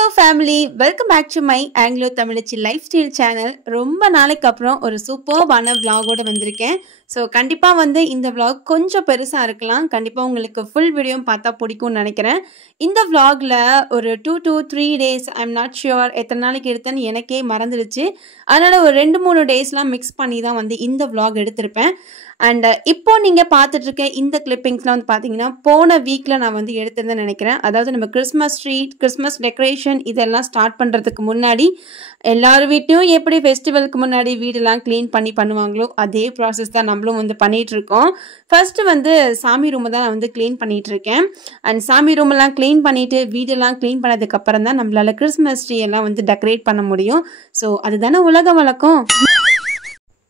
Hello family, welcome back to my Anglo Tamilichi lifestyle channel. ரொம்ப நாளைக்கு அப்புறம் ஒரு சூப்பர்பான vlog-ஓட வந்திருக்கேன். ஸோ கண்டிப்பாக வந்து இந்த vlog கொஞ்சம் பெருசாக இருக்கலாம். கண்டிப்பாக உங்களுக்கு ஃபுல் வீடியோவும் பார்த்தா பிடிக்கும்னு நினைக்கிறேன். இந்த vlog-ல ஒரு 2 to 3 days I'm not sure எத்தனை நாளைக்கு எடுத்தேன்னு எனக்கே மறந்துடுச்சு. அதனால் ஒரு 2-3 daysலாம் மிக்ஸ் பண்ணி தான் வந்து இந்த vlog எடுத்திருப்பேன். அண்ட் இப்போ நீங்கள் பார்த்துட்டு இருக்க இந்த கிளிப்பிங்ஸ்லாம் வந்து பார்த்தீங்கன்னா போன வீக்கில் நான் வந்து எடுத்திருந்தேன்னு நினைக்கிறேன். அதாவது நம்ம கிறிஸ்மஸ் ட்ரீ, கிறிஸ்மஸ் டெக்கரேஷன் இதெல்லாம் ஸ்டார்ட் பண்ணுறதுக்கு முன்னாடி எல்லார் வீட்லையும் எப்படி ஃபெஸ்டிவலுக்கு முன்னாடி வீடெல்லாம் க்ளீன் பண்ணுவாங்களோ அதே ப்ராசஸ் தான் நம்மளும் வந்து பண்ணிகிட்ருக்கோம். ஃபர்ஸ்ட்டு வந்து சாமி ரூமை தான் நான் வந்து க்ளீன் பண்ணிகிட்ருக்கேன். அண்ட் சாமி ரூமெல்லாம் க்ளீன் பண்ணிவிட்டு வீடெல்லாம் க்ளீன் பண்ணதுக்கப்புறம் தான் நம்மளால் கிறிஸ்மஸ் ட்ரீ எல்லாம் வந்து டெக்கரேட் பண்ண முடியும். ஸோ அதுதானே உலக வழக்கம்.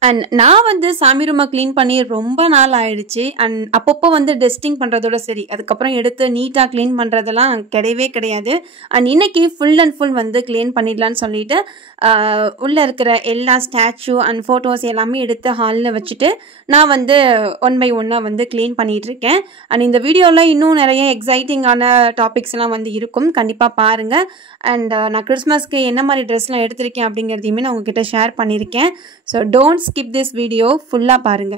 அண்ட் நான் வந்து சாமி ரூமை க்ளீன் பண்ணி ரொம்ப நாள் ஆயிடுச்சு. அண்ட் அப்பப்போ வந்து டஸ்டிங் பண்ணுறதோட சரி, அதுக்கப்புறம் எடுத்து நீட்டாக க்ளீன் பண்ணுறதெல்லாம் கிடையவே கிடையாது. அண்ட் இன்னைக்கு ஃபுல் அண்ட் ஃபுல் வந்து க்ளீன் பண்ணிடலான்னு சொல்லிட்டு உள்ளே இருக்கிற எல்லா ஸ்டாச்சு அண்ட் ஃபோட்டோஸ் எல்லாமே எடுத்து ஹாலில் வச்சுட்டு நான் வந்து 1 by 1 வந்து க்ளீன் பண்ணிகிட்ருக்கேன். அண்ட் இந்த வீடியோவில் இன்னும் நிறைய எக்ஸைட்டிங்கான டாபிக்ஸ்லாம் வந்து இருக்கும், கண்டிப்பாக பாருங்கள். அண்ட் நான் கிறிஸ்மஸ்க்கு என்ன மாதிரி ட்ரெஸ்லாம் எடுத்திருக்கேன் அப்படிங்கிறதையுமே நான் உங்ககிட்ட ஷேர் பண்ணியிருக்கேன். So don't skip this video full-ஆ பாருங்க.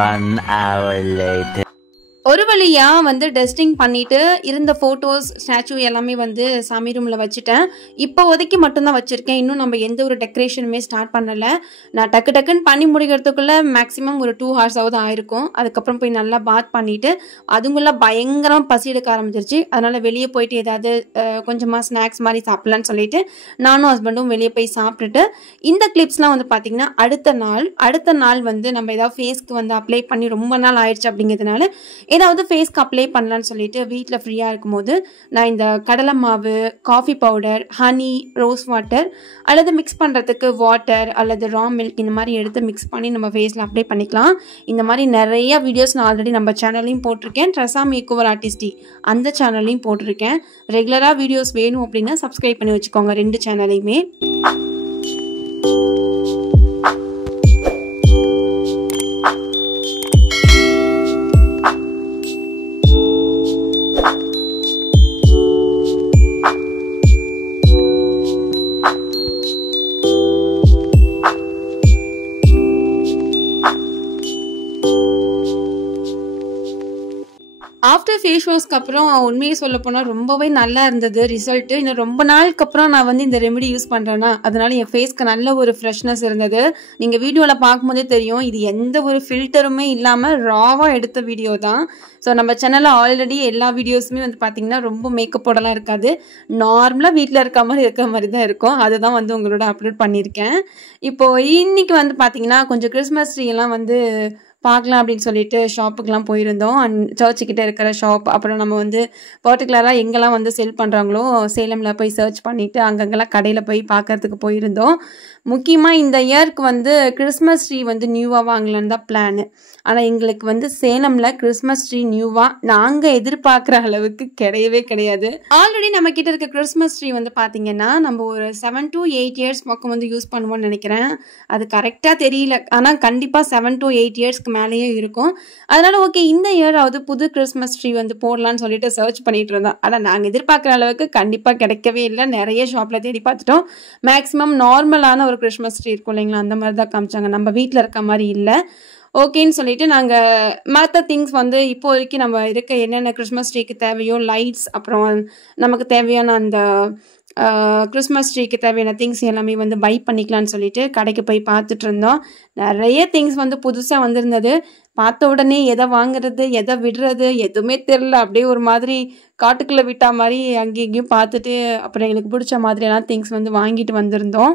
One hour later. ஒரு வழியாக வந்து டஸ்டிங் பண்ணிவிட்டு இருந்த ஃபோட்டோஸ் ஸ்டாச்சு எல்லாமே வந்து சாமி ரூமில் வச்சுட்டேன். இப்போ ஒதுக்கி மட்டும்தான் வச்சுருக்கேன். இன்னும் நம்ம எந்த ஒரு டெக்கரேஷனுமே ஸ்டார்ட் பண்ணலை. நான் டக்குன்னு பண்ணி முடிக்கிறதுக்குள்ளே மேக்ஸிமம் ஒரு 2 hours ஆயிருக்கும். அதுக்கப்புறம் போய் நல்லா பாத் பண்ணிவிட்டு அதுங்குள்ளே பயங்கரமாக பசி எடுக்க ஆரம்பிச்சிருச்சு. அதனால் வெளியே போயிட்டு ஏதாவது கொஞ்சமாக ஸ்நாக்ஸ் மாதிரி சாப்பிட்லான்னு சொல்லிட்டு நானும் ஹஸ்பண்டும் வெளியே போய் சாப்பிட்டுட்டு இந்த கிளிப்ஸ்லாம் வந்து பார்த்திங்கன்னா அடுத்த நாள் வந்து நம்ம ஏதாவது ஃபேஸ்க்கு வந்து அப்ளை பண்ணி ரொம்ப நாள் ஆயிடுச்சு அப்படிங்கிறதுனால ஏதாவது ஃபேஸ்க்கு அப்ளை பண்ணலான்னு சொல்லிட்டு வீட்டில் ஃப்ரீயாக இருக்கும்போது நான் இந்த கடலை மாவு, coffee powder, honey, rose water அல்லது மிக்ஸ் பண்ணுறதுக்கு வாட்டர் அல்லது ரா மில்க் இந்த மாதிரி எடுத்து மிக்ஸ் பண்ணி நம்ம ஃபேஸில் அப்ளை பண்ணிக்கலாம். இந்த மாதிரி நிறைய வீடியோஸ் நான் ஆல்ரெடி நம்ம சேனல்லையும் போட்டிருக்கேன். ட்ரெஸா மேக்ஓவர் ஆர்டிஸ்டி அந்த சேனல்லையும் போட்டிருக்கேன். ரெகுலராக வீடியோஸ் வேணும் அப்படின்னா சப்ஸ்கிரைப் பண்ணி வச்சுக்கோங்க 2 சேனலையுமே. ஆஃப்டர் ஃபேஸ் வாஷ்க்கு அப்புறம் உண்மையை சொல்ல போனால் ரொம்பவே நல்லா இருந்தது ரிசல்ட்டு. இன்னும் ரொம்ப நாளுக்கு அப்புறம் நான் வந்து இந்த ரெமெடி யூஸ் பண்ணுறேன்னா அதனால என் ஃபேஸ்க்கு நல்ல ஒரு ஃப்ரெஷ்னஸ் இருந்தது. நீங்கள் வீடியோவில் பார்க்கும்போதே தெரியும், இது எந்த ஒரு ஃபில்டருமே இல்லாமல் ராவாக எடுத்த வீடியோ தான். ஸோ நம்ம சேனலில் ஆல்ரெடி எல்லா வீடியோஸுமே வந்து பார்த்திங்கன்னா ரொம்ப மேக்கப்போடலாம் இருக்காது, நார்மலாக வீட்டில் இருக்கிற மாதிரி தான் இருக்கும். அதுதான் வந்து உங்களோட அப்லோட் பண்ணியிருக்கேன். இப்போது இன்றைக்கி வந்து பார்த்திங்கன்னா கொஞ்சம் கிறிஸ்மஸ் ட்ரீ எல்லாம் வந்து பார்க்கலாம் அப்படின்னு சொல்லிட்டு ஷாப்புக்கெலாம் போயிருந்தோம். அண்ட் சர்ச்சுக்கிட்ட இருக்கிற ஷாப், அப்புறம் நம்ம வந்து பர்டிகுலராக எங்கெல்லாம் வந்து செல் பண்ணுறாங்களோ சேலமில் போய் சர்ச் பண்ணிவிட்டு அங்கங்கெல்லாம் கடையில் போய் பார்க்கறதுக்கு போயிருந்தோம். முக்கியமாக இந்த இயருக்கு வந்து கிறிஸ்மஸ் ட்ரீ வந்து நியூவாக வாங்கலான்னு தான் பிளானு. ஆனால் எங்களுக்கு வந்து சேலமில் கிறிஸ்மஸ் ட்ரீ நியூவாக நாங்கள் எதிர்பார்க்குற அளவுக்கு கிடையவே கிடையாது. ஆல்ரெடி நம்ம கிட்ட இருக்க கிறிஸ்மஸ் ட்ரீ வந்து பார்த்திங்கன்னா நம்ம ஒரு 7 to 8 years பக்கம் வந்து யூஸ் பண்ணுவோம்னு நினைக்கிறேன். அது கரெக்டாக தெரியல, ஆனால் கண்டிப்பாக 7 to 8 yearsக்கு மேலேயே இருக்கும். அதனால ஓகே இந்த இயராவது புது கிறிஸ்மஸ் ட்ரீ வந்து போடலான்னு சொல்லிட்டு சர்ச் பண்ணிட்டு இருந்தோம். ஆனால் நாங்கள் எதிர்பார்க்குற அளவுக்கு கண்டிப்பாக கிடைக்கவே இல்லை. நிறைய ஷாப்பில் தேடி பார்த்துட்டோம். மேக்ஸிமம் நார்மலான ஒரு கிறிஸ்மஸ் ட்ரீ இருக்கும் இல்லைங்களா, அந்த மாதிரி தான் காமிச்சாங்க. நம்ம வீட்டில் இருக்க மாதிரி இல்லை. ஓகேன்னு சொல்லிட்டு நாங்கள் மற்ற திங்ஸ் வந்து இப்போ வரைக்கும் நம்ம இருக்க என்னென்ன கிறிஸ்மஸ் ட்ரீக்கு தேவையோ லைட்ஸ், அப்புறம் நமக்கு தேவையான அந்த கிறிஸ்மஸ் ட்ரீக்கு தேவையான திங்ஸ் எல்லாமே வந்து பை பண்ணிக்கலான்னு சொல்லிட்டு கடைக்கு போய் பார்த்துட்டு இருந்தோம். நிறைய திங்ஸ் வந்து புதுசாக வந்திருந்தது. பார்த்த உடனே எதை வாங்குறது எதை விடுறது எதுவுமே தெரில. அப்படியே ஒரு மாதிரி காட்டுக்குள்ளே விட்டா மாதிரி அங்கேயும் இங்கேயும் பார்த்துட்டு அப்புறம் எங்களுக்கு பிடிச்ச மாதிரியெல்லாம் திங்ஸ் வந்து வாங்கிட்டு வந்திருந்தோம்.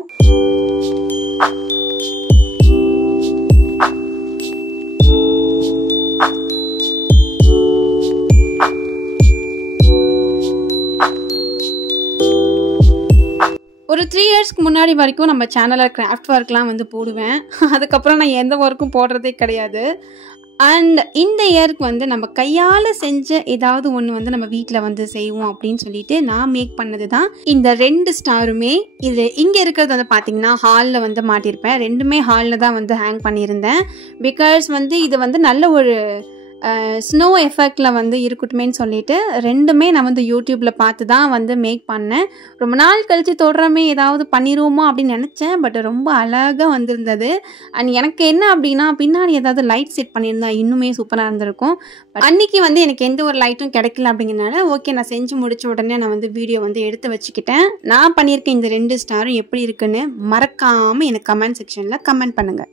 ஒரு 3 இயர்ஸ்க்கு முன்னாடி வரைக்கும் நம்ம சேனலில் கிராஃப்ட் ஒர்க்லாம் வந்து போடுவேன். அதுக்கப்புறம் நான் எந்த ஒர்க்கும் போடுறதே கிடையாது. அண்ட் இந்த இயருக்கு வந்து நம்ம கையால் செஞ்ச ஏதாவது ஒன்று வந்து நம்ம வீட்டில் வந்து செய்வோம் அப்படின்னு சொல்லிட்டு நான் மேக் பண்ணது தான் இந்த 2 ஸ்டாருமே. இது இங்கே இருக்கிறது வந்து பார்த்திங்கன்னா ஹாலில் வந்து மாட்டியிருப்பேன். 2மே ஹாலில் தான் வந்து ஹேங் பண்ணியிருந்தேன். பிகாஸ் வந்து இது வந்து நல்ல ஒரு ஸ்னோ எஃபெக்டில் வந்து இருக்கட்டுமேன்னு சொல்லிட்டு 2மே நான் வந்து யூடியூப்பில் பார்த்து தான் வந்து மேக் பண்ணேன். ரொம்ப நாள் கழித்து தொடுறமே ஏதாவது பண்ணிடுவோமோ அப்படின்னு நினச்சேன். பட் ரொம்ப அழகாக வந்திருந்தது. அண்ட் எனக்கு என்ன அப்படின்னா பின்னாடி ஏதாவது லைட் செட் பண்ணியிருந்தா இன்னுமே சூப்பராக இருந்திருக்கும். பட் அன்றைக்கி வந்து எனக்கு எந்த ஒரு லைட்டும் கிடைக்கல அப்படிங்கிறனால ஓகே நான் செஞ்சு முடித்த உடனே நான் வந்து வீடியோ வந்து எடுத்து வச்சுக்கிட்டேன். நான் பண்ணியிருக்கேன் இந்த 2 ஸ்டாரும் எப்படி இருக்குன்னு மறக்காமல் எனக்கு கமெண்ட் செக்ஷனில் கமெண்ட் பண்ணுங்கள்.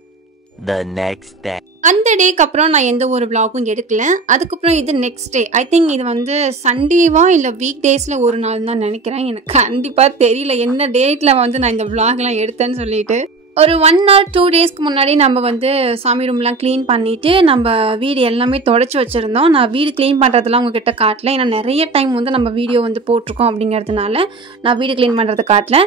The next day. அந்த டேக்கு அப்புறம் நான் எந்த ஒரு விளாகும் எடுக்கல. அதுக்கப்புறம் இது நெக்ஸ்ட் டே. ஐ திங்க் இது வந்து சண்டேவா இல்லை வீக் டேஸில் ஒரு நாள் தான் நினைக்கிறேன். எனக்கு கண்டிப்பாக தெரியல என்ன டேட்டில் வந்து நான் இந்த விளாக்லாம் எடுத்தேன்னு சொல்லிட்டு. ஒரு 1 or 2 டேஸ்க்கு முன்னாடி நம்ம வந்து சாமி ரூம்லாம் க்ளீன் பண்ணிவிட்டு நம்ம வீடு எல்லாமே தொடச்சி வச்சுருந்தோம். நான் வீடு க்ளீன் பண்ணுறதுலாம் உங்ககிட்ட காட்டல. ஏன்னா நிறைய டைம் வந்து நம்ம வீடியோ வந்து போட்டிருக்கோம் அப்படிங்கிறதுனால நான் வீடு க்ளீன் பண்ணுறது காட்டல.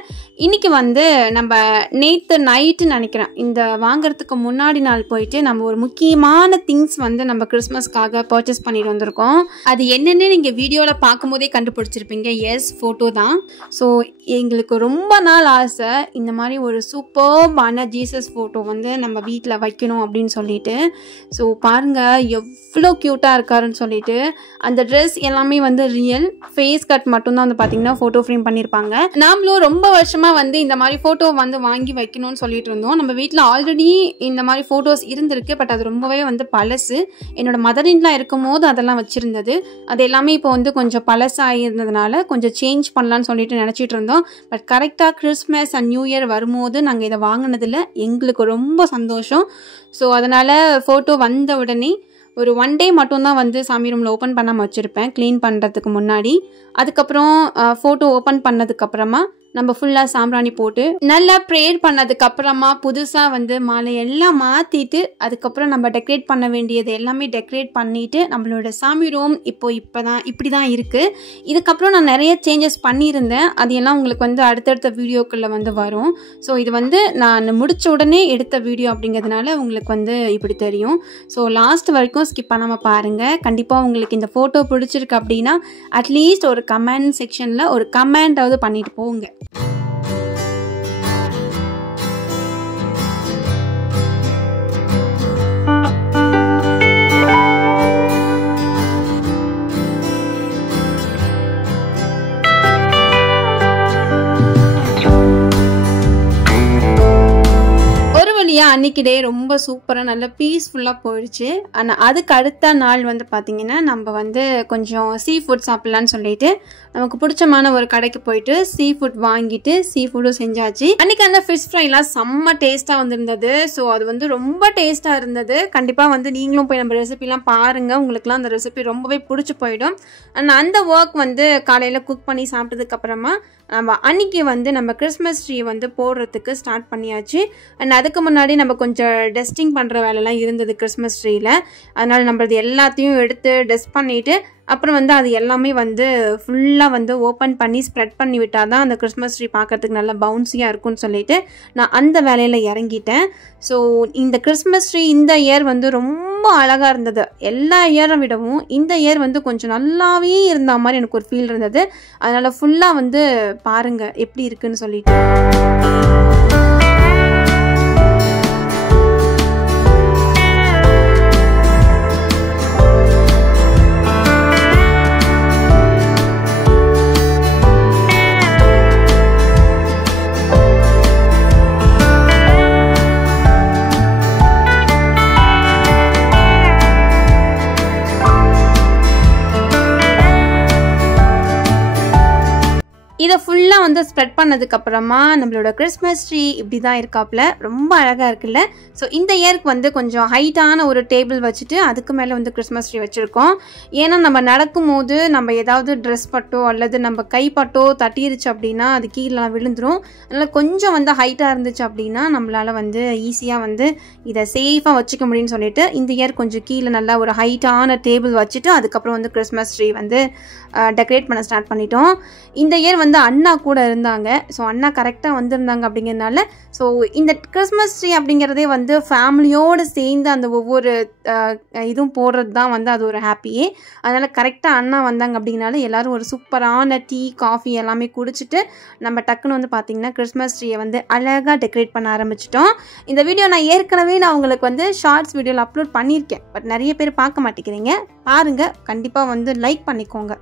இன்றைக்கி வந்து நம்ம நேற்று நைட்டு நினைக்கிறேன் இந்த வாங்கிறதுக்கு முன்னாடி நாள் போயிட்டு நம்ம ஒரு முக்கியமான திங்ஸ் வந்து நம்ம கிறிஸ்மஸ்க்காக பர்ச்சேஸ் பண்ணிட்டு வந்திருக்கோம். அது என்னென்னு நீங்கள் வீடியோவில் பார்க்கும்போதே கண்டுபிடிச்சிருப்பீங்க. எஸ், ஃபோட்டோ தான். ஸோ எங்களுக்கு ரொம்ப நாள் ஆசை இந்த மாதிரி ஒரு சூப்பர்பான ஜீசஸ் ஃபோட்டோ வந்து நம்ம வீட்டில் வைக்கணும் அப்படின்னு சொல்லிட்டு. ஸோ பாருங்கள் எவ்வளோ க்யூட்டாக இருக்காருன்னு சொல்லிட்டு. அந்த ட்ரெஸ் எல்லாமே வந்து ரியல், ஃபேஸ் கட் மட்டும்தான் வந்து பார்த்திங்கன்னா ஃபோட்டோ ஃப்ரேம் பண்ணியிருப்பாங்க. நாமளும் ரொம்ப வருஷமாக வந்து இந்த மாதிரி ஃபோட்டோ வந்து வாங்கி வைக்கணும்னு சொல்லிட்டு இருந்தோம். நம்ம வீட்டில் ஆல்ரெடி இந்த மாதிரி ஃபோட்டோஸ் இருந்திருக்கு. பட் அது ரொம்பவே வந்து பழசு. என்னோட மதரின்லாம் இருக்கும் போது அதெல்லாம் வச்சுருந்தது. அது எல்லாமே இப்போ வந்து கொஞ்சம் பழசாகி இருந்ததுனால கொஞ்சம் சேஞ்ச் பண்ணலான்னு சொல்லிட்டு நினச்சிட்டு இருந்தோம். பட் கரெக்டாக கிறிஸ்மஸ் அண்ட் நியூ இயர் வரும்போது நாங்கள் இதை வாங்கினதில் எங்களுக்கு ரொம்ப சந்தோஷம். ஸோ அதனால் ஃபோட்டோ வந்த உடனே ஒரு 1 டே மட்டும்தான் வந்து சாமி ரூமில் ஓப்பன் பண்ணாமல் வச்சுருப்பேன் க்ளீன் பண்ணுறதுக்கு முன்னாடி. அதுக்கப்புறம் ஃபோட்டோ ஓப்பன் பண்ணதுக்கப்புறமா நம்ம ஃபுல்லாக சாம்பிராணி போட்டு நல்லா ப்ரேயர் பண்ணதுக்கப்புறமா புதுசாக வந்து மாலையெல்லாம் மாற்றிட்டு அதுக்கப்புறம் நம்ம டெக்கரேட் பண்ண வேண்டியது எல்லாமே டெக்கரேட் பண்ணிவிட்டு நம்மளோட சாமி ரூம் இப்படி தான் இருக்குது. இதுக்கப்புறம் நான் நிறைய சேஞ்சஸ் பண்ணியிருந்தேன். அது எல்லாம் உங்களுக்கு வந்து அடுத்தடுத்த வீடியோக்குள்ளே வந்து வரும். ஸோ இது வந்து நான் முடித்த உடனே எடுத்த வீடியோ அப்படிங்கிறதுனால உங்களுக்கு வந்து இப்படி தெரியும். ஸோ லாஸ்ட் வரைக்கும் ஸ்கிப் பண்ணாமல் பாருங்கள். கண்டிப்பாக உங்களுக்கு இந்த ஃபோட்டோ பிடிச்சிருக்கு அப்படின்னா அட்லீஸ்ட் ஒரு கமெண்ட் செக்ஷனில் ஒரு கமெண்டாவது பண்ணிட்டு போங்க. அன்னைக்கு டே ரொம்ப சூப்பராக நல்ல பீஸ்ஃபுல்லாக போயிடுச்சு. ஆனால் அதுக்கு அடுத்த நாள் வந்து பார்த்திங்கன்னா நம்ம வந்து கொஞ்சம் சீ ஃபுட் சாப்பிட்லான்னு சொல்லிட்டு நமக்கு பிடிச்சமான ஒரு கடைக்கு போயிட்டு சீ ஃபுட் வாங்கிட்டு சீ ஃபுட்டும் செஞ்சாச்சு. அன்றைக்கி அந்த ஃபிஷ் ஃப்ரைலாம் செம்ம டேஸ்ட்டாக வந்துருந்தது. ஸோ அது வந்து ரொம்ப டேஸ்ட்டாக இருந்தது. கண்டிப்பாக வந்து நீங்களும் போய் நம்ம ரெசிபிலாம் பாருங்கள். உங்களுக்குலாம் அந்த ரெசிபி ரொம்பவே பிடிச்சி போயிடும். அண்ட் அந்த ஒர்க் வந்து காலையில் குக் பண்ணி சாப்பிட்டதுக்கப்புறமா நம்ம அன்றைக்கி வந்து நம்ம கிறிஸ்மஸ் ட்ரீ வந்து போடுறதுக்கு ஸ்டார்ட் பண்ணியாச்சு. அண்ட் அதுக்கு முன்னாடி நம்ம கொஞ்சம் டஸ்டிங் பண்ணுற வேலைலாம் இருந்தது கிறிஸ்மஸ் ட்ரீயில். அதனால் நம்ம அது எல்லாத்தையும் எடுத்து டஸ்ட் பண்ணிவிட்டு அப்புறம் வந்து அது எல்லாமே வந்து ஃபுல்லாக வந்து ஓப்பன் பண்ணி ஸ்ப்ரெட் பண்ணி விட்டால் தான் அந்த கிறிஸ்மஸ் ட்ரீ பார்க்குறதுக்கு நல்லா பவுன்ஸியாக இருக்கும்னு சொல்லிட்டு நான் அந்த வேலையில் இறங்கிட்டேன். ஸோ இந்த கிறிஸ்மஸ் ட்ரீ இந்த இயர் வந்து ரொம்ப அழகாக இருந்தது. எல்லா இயரை விடவும் இந்த இயர் வந்து கொஞ்சம் நல்லாவே இருந்த மாதிரி எனக்கு ஒரு ஃபீல் இருந்தது. அதனால் ஃபுல்லாக வந்து பாருங்கள் எப்படி இருக்குன்னு சொல்லிட்டு. இதை ஃபுல்லாக வந்து ஸ்ப்ரெட் பண்ணதுக்கப்புறமா நம்மளோட கிறிஸ்மஸ் ட்ரீ இப்படி தான் இருக்காப்புல. ரொம்ப அழகாக இருக்குல்ல. ஸோ இந்த இயருக்கு வந்து கொஞ்சம் ஹைட்டான ஒரு டேபிள் வச்சுட்டு அதுக்கு மேலே வந்து கிறிஸ்மஸ் ட்ரீ வச்சுருக்கோம். ஏன்னா நம்ம நடக்கும்போது நம்ம ஏதாவது ட்ரெஸ் பட்டோ அல்லது நம்ம கைப்பட்டோ தட்டிருச்சு அப்படின்னா அது கீழே விழுந்துடும். அதனால் கொஞ்சம் வந்து ஹைட்டாக இருந்துச்சு அப்படின்னா நம்மளால் வந்து ஈஸியாக வந்து இதை சேஃபாக வச்சுக்க முடியும்னு சொல்லிட்டு இந்த இயர் கொஞ்சம் கீழே நல்லா ஒரு ஹைட்டான டேபிள் வச்சுட்டு அதுக்கப்புறம் வந்து கிறிஸ்மஸ் ட்ரீ வந்து டெக்கரேட் பண்ண ஸ்டார்ட் பண்ணிட்டோம். இந்த இயர் வந்து வந்து அண்ணா கூட இருந்தாங்க. ஸோ அண்ணா கரெக்டாக வந்திருந்தாங்க அப்படிங்கிறதுனால ஸோ இந்த கிறிஸ்மஸ் ட்ரீ அப்படிங்கிறதே வந்து ஃபேமிலியோடு சேர்ந்து அந்த ஒவ்வொரு இதுவும் போடுறது தான் வந்து அது ஒரு ஹாப்பியே. அதனால் கரெக்டாக அண்ணா வந்தாங்க அப்படிங்கிறனால எல்லோரும் ஒரு சூப்பரான டீ காஃபி எல்லாமே குடிச்சிட்டு நம்ம டக்குன்னு வந்து பார்த்திங்கன்னா கிறிஸ்மஸ் ட்ரீயை வந்து அழகாக டெக்கரேட் பண்ண ஆரம்பிச்சிட்டோம். இந்த வீடியோ நான் ஏற்கனவே உங்களுக்கு வந்து ஷார்ட்ஸ் வீடியோவில் அப்லோட் பண்ணியிருக்கேன். பட் நிறைய பேர் பார்க்க மாட்டேங்கிறீங்க. பாருங்கள், கண்டிப்பாக வந்து லைக் பண்ணிக்கோங்க.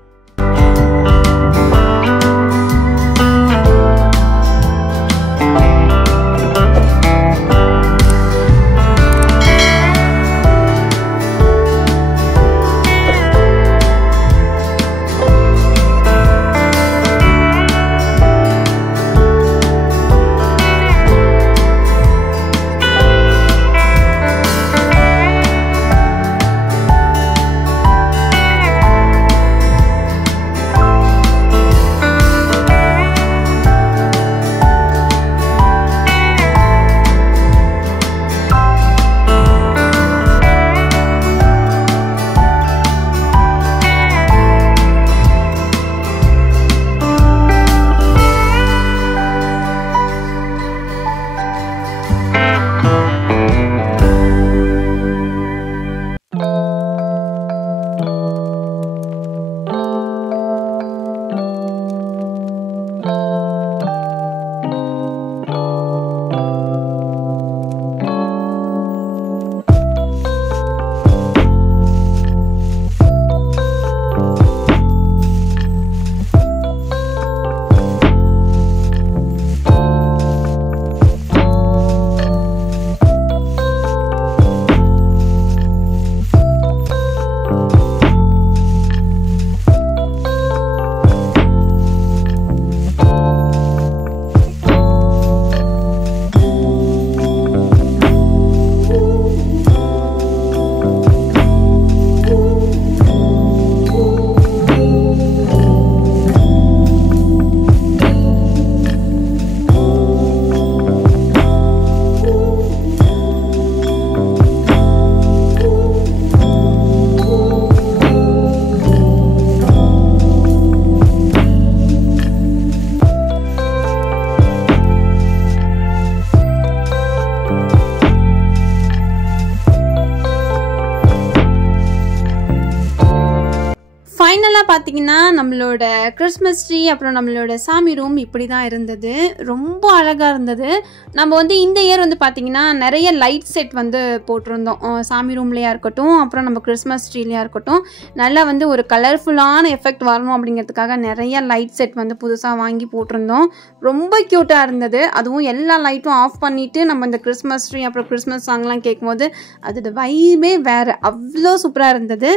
ஃபைனலாக பார்த்தீங்கன்னா நம்மளோட கிறிஸ்மஸ் ட்ரீ அப்புறம் நம்மளோட சாமி ரூம் இப்படி தான் இருந்தது. ரொம்ப அழகாக இருந்தது. நம்ம வந்து இந்த இயர் வந்து பார்த்திங்கன்னா நிறைய லைட் செட் வந்து போட்டிருந்தோம். சாமி ரூம்லேயா இருக்கட்டும், அப்புறம் நம்ம கிறிஸ்மஸ் ட்ரீலையாக இருக்கட்டும், நல்லா வந்து ஒரு கலர்ஃபுல்லான எஃபெக்ட் வரணும் அப்படிங்கிறதுக்காக நிறைய லைட் செட் வந்து புதுசாக வாங்கி போட்டிருந்தோம். ரொம்ப க்யூட்டாக இருந்தது. அதுவும் எல்லா லைட்டும் ஆஃப் பண்ணிவிட்டு நம்ம இந்த கிறிஸ்மஸ் ட்ரீ அப்புறம் கிறிஸ்மஸ் சாங்லாம் கேட்கும்போது அதோட வைபே வேறு, அவ்வளோ சூப்பராக இருந்தது.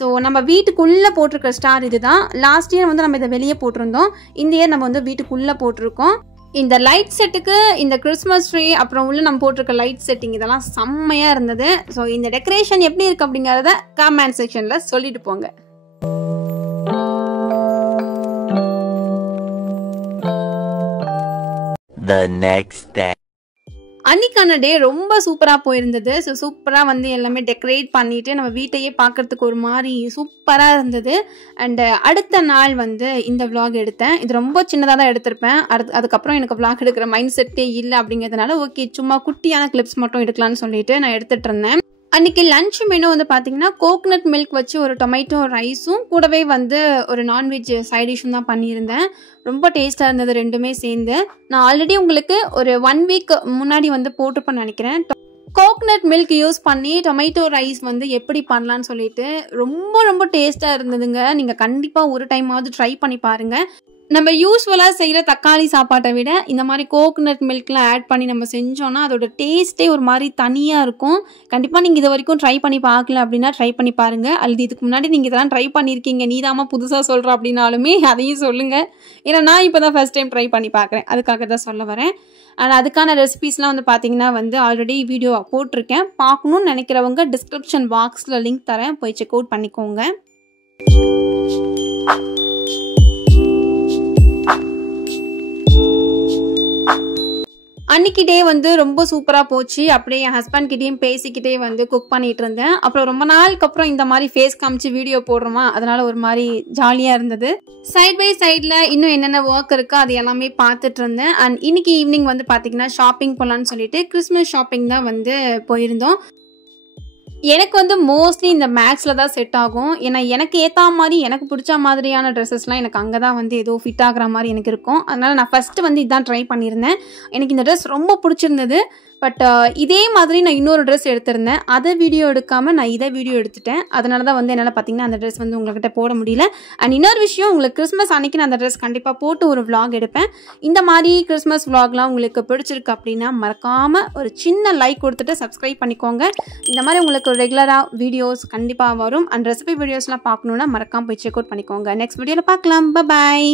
ஸோ நம்ம வீட்டுக்குள்ளே போட்டிருக்க ஸ்டார் இதுதான். லாஸ்ட் இயர் வந்து நம்ம இதை வெளியே போட்டிருந்தோம். இந்த இயர் நம்ம வந்து வீட்டுக்குள்ளே போட்டிருக்கோம். இந்த லைட் செட்டுக்கு இந்த கிறிஸ்மஸ் ட்ரீ அப்புறம் உள்ள நம்ம போட்டிருக்க லைட் செட்டிங் இதெல்லாம் செம்மையாக இருந்தது. ஸோ இந்த டெக்கரேஷன் எப்படி இருக்குது அப்படிங்கிறத கமெண்ட் செக்ஷனில் சொல்லிட்டு போங்க. The next day. அன்னைக்கான டே ரொம்ப சூப்பராக போயிருந்தது. ஸோ சூப்பராக வந்து எல்லாமே டெக்கரேட் பண்ணிவிட்டு நம்ம வீட்டையே பார்க்குறதுக்கு ஒரு மாதிரி சூப்பராக இருந்தது. அண்டு அடுத்த நாள் வந்து இந்த விளாக் எடுத்தேன். இது ரொம்ப சின்னதாக தான் எடுத்திருப்பேன். அதுக்கப்புறம் எனக்கு விளாக் எடுக்கிற மைண்ட் செட்டே இல்லை அப்படிங்கிறதுனால ஓகே சும்மா குட்டியான கிளிப்ஸ் மட்டும் எடுக்கலான்னு சொல்லிட்டு நான் எடுத்துகிட்டு இருந்தேன். அன்றைக்கி லன்ச் மெனு வந்து பார்த்திங்கன்னா கோகனட் மில்க் வச்சு ஒரு டொமேட்டோ ரைஸும் கூடவே வந்து ஒரு நான்வெஜ் சைட் டிஷ்ஷும் தான் பண்ணியிருந்தேன். ரொம்ப டேஸ்ட்டாக இருந்தது ரெண்டுமே சேர்ந்து. நான் ஆல்ரெடி உங்களுக்கு ஒரு 1 வீக் முன்னாடி வந்து போட்டுப்பேன்னு நினைக்கிறேன். கோகனட் மில்க் யூஸ் பண்ணி டொமேட்டோ ரைஸ் வந்து எப்படி பண்ணலான்னு சொல்லிட்டு ரொம்ப ரொம்ப டேஸ்ட்டாக இருந்ததுங்க. நீங்கள் கண்டிப்பாக ஒரு டைமாவது ட்ரை பண்ணி பாருங்கள். நம்ம யூஸ்வலாக செய்கிற தக்காளி சாப்பாட்டை விட இந்த மாதிரி கோகனட் மில்க்லாம் ஆட் பண்ணி நம்ம செஞ்சோன்னா அதோட டேஸ்ட்டே ஒரு மாதிரி தனியாக இருக்கும். கண்டிப்பாக நீங்கள் இது வரைக்கும் ட்ரை பண்ணி பார்க்கல அப்படின்னா ட்ரை பண்ணி பாருங்கள். அல்லது இதுக்கு முன்னாடி நீங்கள் இதெல்லாம் ட்ரை பண்ணியிருக்கீங்க, நீதாம்மா புதுசாக சொல்கிற அப்படின்னாலுமே அதையும் சொல்லுங்கள். ஏன்னா நான் இப்போ தான் ஃபஸ்ட் டைம் ட்ரை பண்ணி பார்க்குறேன், அதுக்காக தான் சொல்ல வரேன். ஆனால் அதுக்கான ரெசிபீஸ்லாம் வந்து பார்த்திங்கன்னா வந்து ஆல்ரெடி வீடியோ போட்டிருக்கேன். பார்க்கணுன்னு நினைக்கிறவங்க டிஸ்கிரிப்ஷன் பாக்ஸில் லிங்க் தரேன், போய் செக் அவுட் பண்ணிக்கோங்க. அன்னைக்கு டே வந்து ரொம்ப சூப்பராக போச்சு. அப்படியே என் ஹஸ்பண்ட் கிட்டேயும் பேசிக்கிட்டே வந்து குக் பண்ணிட்டு இருந்தேன். அப்புறம் ரொம்ப நாளுக்கு அப்புறம் இந்த மாதிரி ஃபேஸ் காமிச்சு வீடியோ போடுறோமா, அதனால ஒரு மாதிரி ஜாலியாக இருந்தது. சைட் பை சைடில் இன்னும் என்னென்ன ஒர்க் இருக்கோ அது எல்லாமே பார்த்துட்டு இருந்தேன். அண்ட் இன்னைக்கு ஈவினிங் வந்து பார்த்தீங்கன்னா ஷாப்பிங் போகலான்னு சொல்லிட்டு கிறிஸ்மஸ் ஷாப்பிங் தான் வந்து போயிருந்தோம். எனக்கு வந்து மோஸ்ட்லி இந்த மேக்ஸில் தான் செட் ஆகும். ஏன்னா எனக்கு ஏற்ற மாதிரி எனக்கு பிடிச்ச மாதிரியான ட்ரெஸ்ஸஸ்லாம் எனக்கு அங்கே தான் வந்து ஏதோ ஃபிட் ஆகிற மாதிரி எனக்கு இருக்கும். அதனால் நான் ஃபஸ்ட்டு வந்து இதான் ட்ரை பண்ணியிருந்தேன். எனக்கு இந்த ட்ரெஸ் ரொம்ப பிடிச்சிருந்தது. பட் இதே மாதிரி நான் இன்னொரு ட்ரெஸ் எடுத்திருந்தேன். அதை வீடியோ எடுக்காமல் நான் இதை வீடியோ எடுத்துட்டேன். அதனால தான் வந்து என்னால் பார்த்தீங்கன்னா அந்த ட்ரெஸ் வந்து உங்கள்கிட்ட போட முடியல. அண்ட் இன்னொரு விஷயம், உங்களுக்கு கிறிஸ்மஸ் அன்றைக்கி நான் அந்த ட்ரெஸ் கண்டிப்பாக போட்டு ஒரு vlog எடுப்பேன். இந்த மாதிரி கிறிஸ்மஸ் vlogலாம் உங்களுக்கு பிடிச்சிருக்கு அப்படின்னா மறக்காமல் ஒரு சின்ன லைக் கொடுத்துட்டு சப்ஸ்கிரைப் பண்ணிக்கோங்க. இந்த மாதிரி உங்களுக்கு ரெகுலராக வீடியோஸ் கண்டிப்பாக வரும். அண்ட் ரெசிபி வீடியோஸ்லாம் பார்க்கணுன்னா மறக்காமல் போய் செக் அவுட் பண்ணிக்கோங்க. நெக்ஸ்ட் வீடியோவில் பார்க்கலாம். பாய்.